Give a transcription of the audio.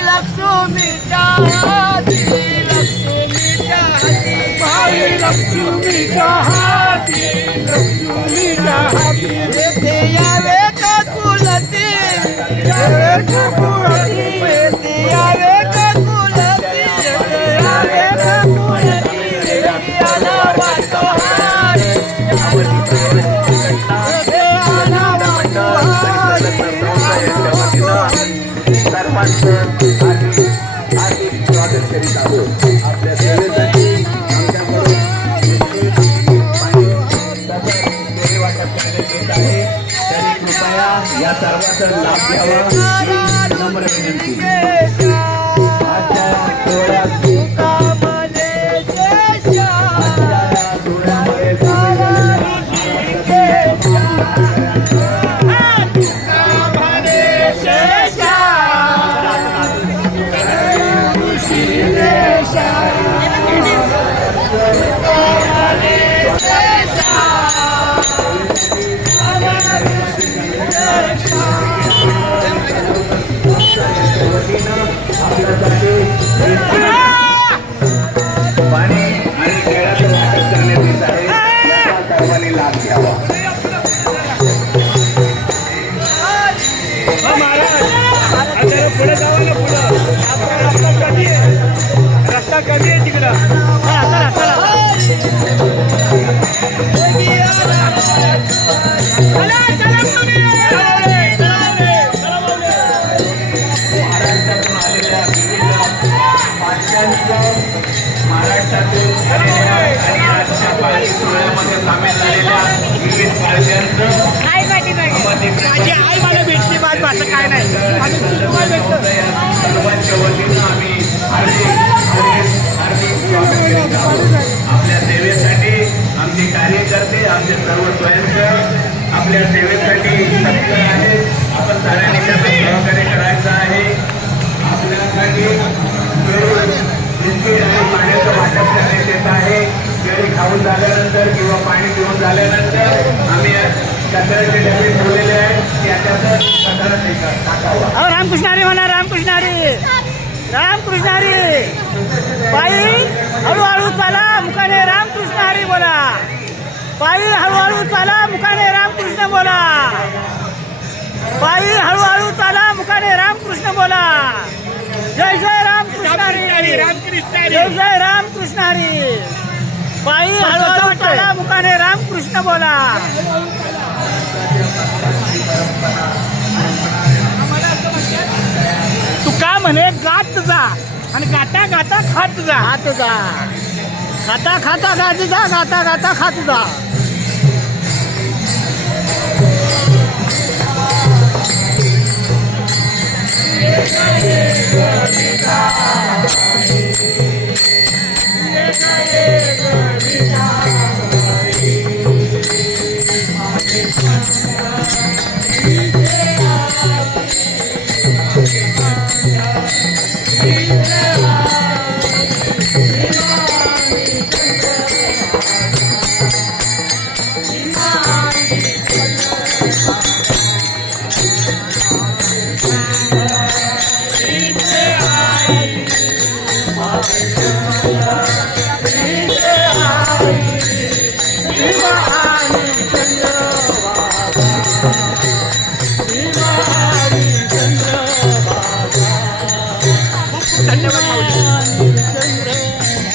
लक्ष्मीच्या हाती लक्ष्मीच्या हाती येते यावे काकुलती यावे काकुलती येते यावे काकुलती येते यावे काकुलती आला वाटो हारी आला वाटो हारी सरपंच आधी स्वागत करीत आहोत आपल्या सेवेसाठी या सर्वांचा लाभ घ्यावा ही नम्र विनंती. आजच्या सोहळ्यात पाणी आणि केळाचं वाटप करण्यात येत आहे. त्याचा सर्वांनी लाभ घ्यावा. पुढे जावा ना पुढं रस्ता कधी आहे तिकडं. महाराष्ट्रातून आलेल्या आणि आजच्या पालखी सोहळ्यामध्ये सामील झालेल्या विविध पालख्यांचं आई मला भेटली बात भाषा काय नाही सर्वांच्या वतीनं आम्ही हार्दिक स्वागत करीत आहोत. आपल्या सेवेसाठी आमचे कार्यकर्ते आमचे सर्व स्वयंसेवक आपल्या सेवेसाठी तत्पर आहेत. आपण सगळ्यांनी त्यांना सहकार्य करायचं आहे. आपल्यासाठी बिस्किट आणि पाण्याचं वाटप करण्यात येत आहे. केळी खाऊन झाल्यानंतर किंवा पाणी पिऊन झाल्यानंतर आम्ही कचऱ्याचे डबे ठेवलेले आहेत त्याच्यातच कचरा टाकावा. रामकृष्ण हरी म्हणा. रामकृष्ण हरी रामकृष्ण हरी. पायी हळूहळू चाला मुखाने रामकृष्ण हरी बोला. पायी हळूहळू चाला मुखाने रामकृष्ण बोला. पायी हळूहळू चाला मुखाने रामकृष्ण बोला. जय जय रामकृष्ण हरी. जय जय रामकृष्ण हरी. पायी हळूहळू चाला मुखाने रामकृष्ण बोला. तू का म्हणे गात जा आणि गाता गाता खात जा. खाता खाता गात जा गाता गाता खात जा.